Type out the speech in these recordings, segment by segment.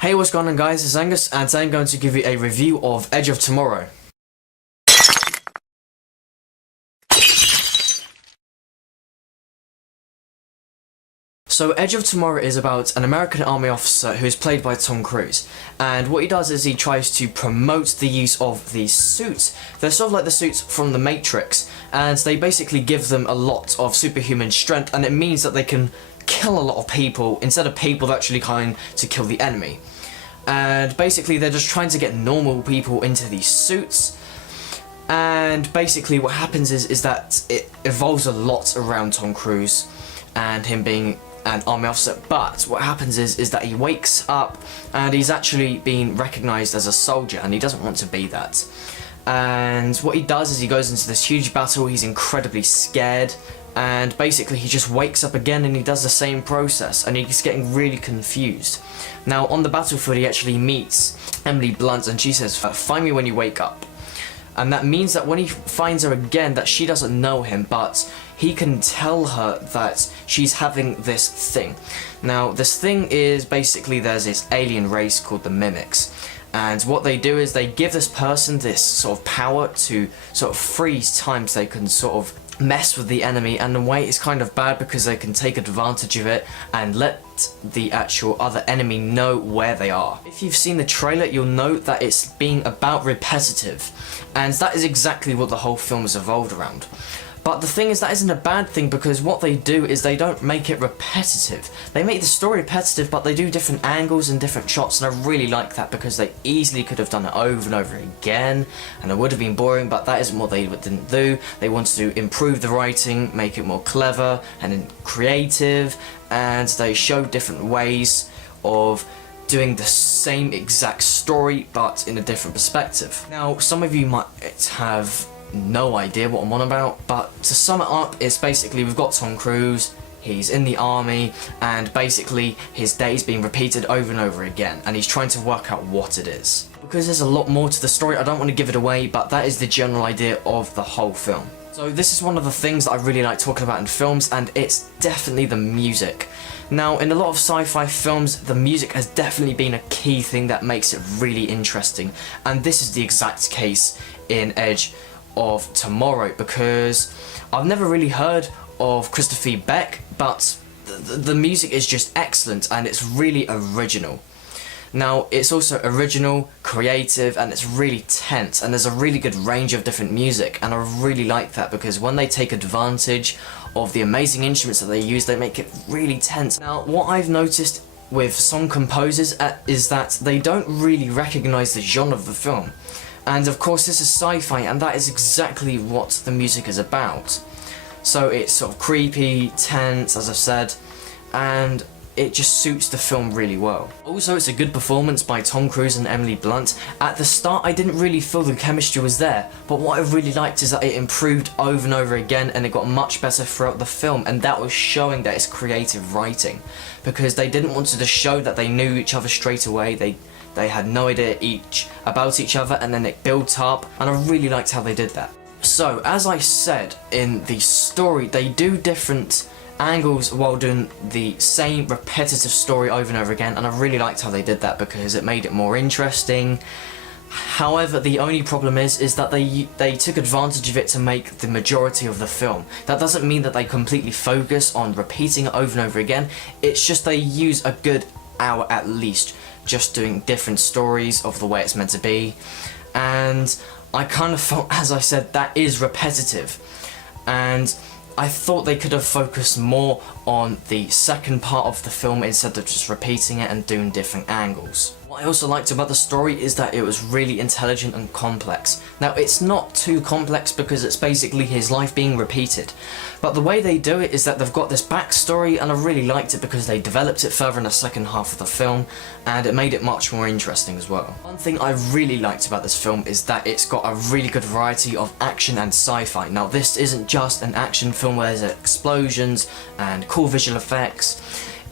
Hey, what's going on guys, it's Angus and today I'm going to give you a review of Edge of Tomorrow. So Edge of Tomorrow is about an American army officer who is played by Tom Cruise, and what he does is he tries to promote the use of these suits. They're sort of like the suits from the Matrix, and they basically give them a lot of superhuman strength, and it means that they can kill a lot of people instead of people actually trying to kill the enemy. And basically they're just trying to get normal people into these suits, and basically what happens is that it evolves a lot around Tom Cruise and him being an army officer. But what happens is that he wakes up and he's actually being recognised as a soldier, and he doesn't want to be that. And what he does is he goes into this huge battle, he's incredibly scared, and basically he just wakes up again and he does the same process, and he's getting really confused. Now on the battlefield he actually meets Emily Blunt, and she says, "Find me when you wake up." And that means that when he finds her again, that she doesn't know him, but he can tell her that she's having this thing. Now this thing is basically there's this alien race called the Mimics, and what they do is they give this person this sort of power to sort of freeze time, so they can sort of mess with the enemy, and in a way it's kind of bad because they can take advantage of it and let the actual other enemy know where they are. If you've seen the trailer, you'll note that it's being about repetitive, and that is exactly what the whole film is evolved around. But the thing is, that isn't a bad thing, because what they do is they don't make it repetitive. They make the story repetitive, but they do different angles and different shots, and I really like that because they easily could have done it over and over again, and it would have been boring, but that isn't what they didn't do. They wanted to improve the writing, make it more clever and creative, and they showed different ways of doing the same exact story, but in a different perspective. Now, some of you might have no idea what I'm on about, but to sum it up, it's basically we've got Tom Cruise, he's in the army, and basically his day's being repeated over and over again, and he's trying to work out what it is. Because there's a lot more to the story, I don't want to give it away, but that is the general idea of the whole film. So this is one of the things that I really like talking about in films, and it's definitely the music. Now, in a lot of sci-fi films, the music has definitely been a key thing that makes it really interesting, and this is the exact case in Edge of Tomorrow, because I've never really heard of Christopher Beck, but the music is just excellent and it's really original. Now it's also original, creative, and it's really tense, and there's a really good range of different music, and I really like that because when they take advantage of the amazing instruments that they use, they make it really tense. Now what I've noticed with song composers is that they don't really recognise the genre of the film. And of course this is sci-fi, and that is exactly what the music is about. So it's sort of creepy, tense, as I've said, and it just suits the film really well. Also, it's a good performance by Tom Cruise and Emily Blunt. At the start I didn't really feel the chemistry was there, but what I really liked is that it improved over and over again, and it got much better throughout the film, and that was showing that it's creative writing, because they didn't want to just show that they knew each other straight away. They had no idea about each other, and then it built up, and I really liked how they did that. So, as I said, in the story, they do different angles while doing the same repetitive story over and over again, and I really liked how they did that because it made it more interesting. However, the only problem is that they took advantage of it to make the majority of the film. That doesn't mean that they completely focus on repeating it over and over again, it's just they use a good hour at least just doing different stories of the way it's meant to be, and I kind of felt, as I said, that is repetitive, and I thought they could have focused more on the second part of the film instead of just repeating it and doing different angles. What I also liked about the story is that it was really intelligent and complex. Now it's not too complex because it's basically his life being repeated, but the way they do it is that they've got this backstory, and I really liked it because they developed it further in the second half of the film, and it made it much more interesting as well. One thing I really liked about this film is that it's got a really good variety of action and sci-fi. Now this isn't just an action film where there's explosions and cool visual effects.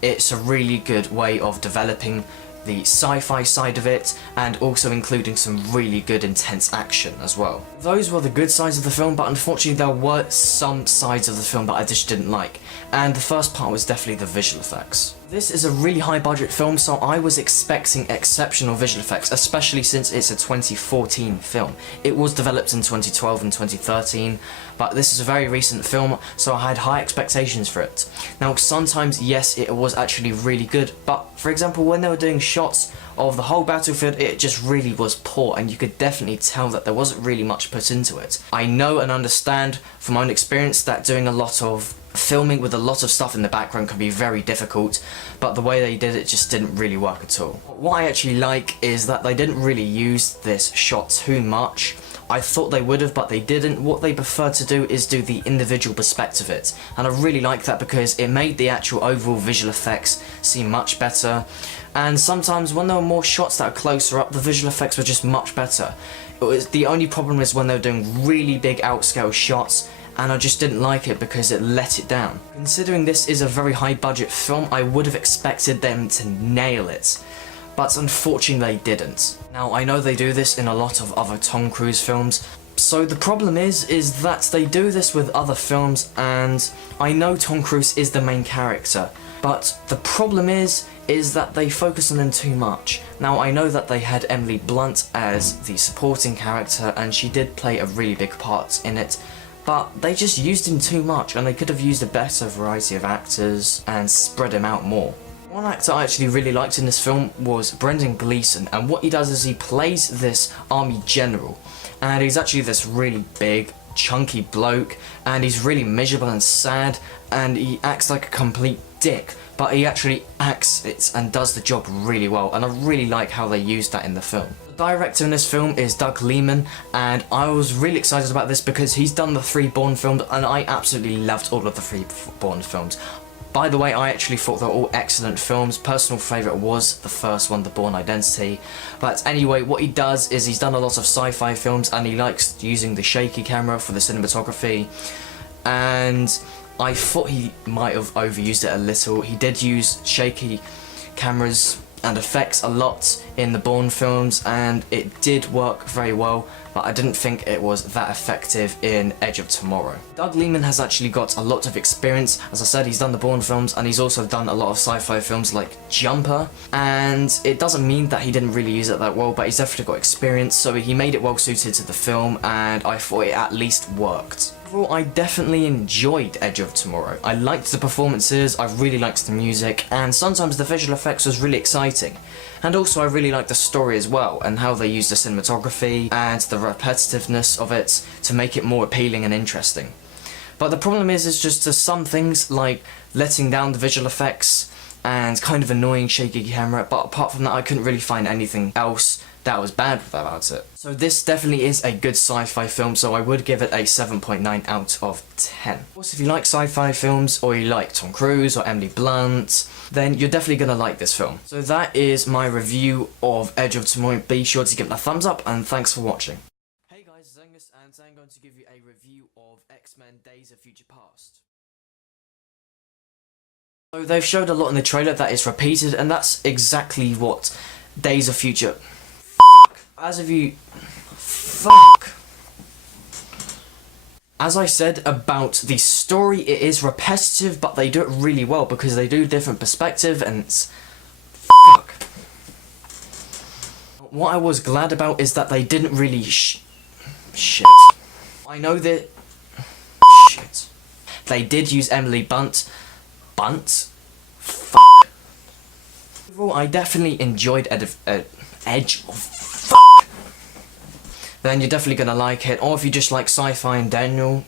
It's a really good way of developing the sci-fi side of it, and also including some really good intense action as well. Those were the good sides of the film, but unfortunately there were some sides of the film that I just didn't like, and the first part was definitely the visual effects. This is a really high budget film, so I was expecting exceptional visual effects, especially since it's a 2014 film. It was developed in 2012 and 2013, but this is a very recent film, so I had high expectations for it. Now, sometimes, yes, it was actually really good, but for example, when they were doing shots of the whole battlefield, it just really was poor, and you could definitely tell that there wasn't really much put into it. I know and understand from my own experience that doing a lot of filming with a lot of stuff in the background can be very difficult, but the way they did it just didn't really work at all. What I actually like is that they didn't really use this shot too much. I thought they would have, but they didn't. What they preferred to do is do the individual perspective of it, and I really like that because it made the actual overall visual effects seem much better. And sometimes when there were more shots that were closer up, the visual effects were just much better. The only problem is when they were doing really big outscale shots, and I just didn't like it because it let it down. Considering this is a very high budget film, I would have expected them to nail it, but unfortunately they didn't. Now, I know they do this in a lot of other Tom Cruise films, so the problem is that they do this with other films, and I know Tom Cruise is the main character, but the problem is that they focus on him too much. Now, I know that they had Emily Blunt as the supporting character, and she did play a really big part in it, but they just used him too much, and they could have used a better variety of actors and spread him out more. One actor I actually really liked in this film was Brendan Gleeson, and what he does is he plays this army general, and he's actually this really big, chunky bloke, and he's really miserable and sad, and he acts like a complete dick, but he actually acts it and does the job really well, and I really like how they used that in the film. The director in this film is Doug Liman, and I was really excited about this because he's done the 3 Bourne films, and I absolutely loved all of the 3 Bourne films. By the way, I actually thought they were all excellent films. Personal favourite was the first one, The Bourne Identity. But anyway, what he does is he's done a lot of sci-fi films, and he likes using the shaky camera for the cinematography, and I thought he might have overused it a little. He did use shaky cameras and effects a lot in the Bourne films, and it did work very well, but I didn't think it was that effective in Edge of Tomorrow. Doug Liman has actually got a lot of experience. As I said, he's done the Bourne films, and he's also done a lot of sci-fi films like Jumper, and it doesn't mean that he didn't really use it that well, but he's definitely got experience, so he made it well suited to the film, and I thought it at least worked. Overall, I definitely enjoyed Edge of Tomorrow. I liked the performances, I really liked the music, and sometimes the visual effects was really exciting. And also I really liked the story as well, and how they used the cinematography and the repetitiveness of it to make it more appealing and interesting. But the problem is just there's some things like letting down the visual effects and kind of annoying shaky camera, but apart from that I couldn't really find anything else that was bad about it. So this definitely is a good sci-fi film, so I would give it a 7.9 out of 10. Of course, if you like sci-fi films, or you like Tom Cruise or Emily Blunt, then you're definitely gonna like this film. So that is my review of Edge of Tomorrow. Be sure to give it a thumbs up, and thanks for watching. Hey guys, Zengus, and today I'm going to give you a review of X-Men Days of Future Past. So they've showed a lot in the trailer that is repeated, and that's exactly what Days of Future... As I said about the story, it is repetitive, but they do it really well because they do different perspective, and it's... What I was glad about is that they didn't really shit. I know that... Shit. They did use Emily Blunt. Overall, I definitely enjoyed Edge of... Then you're definitely gonna like it. Or if you just like sci-fi and general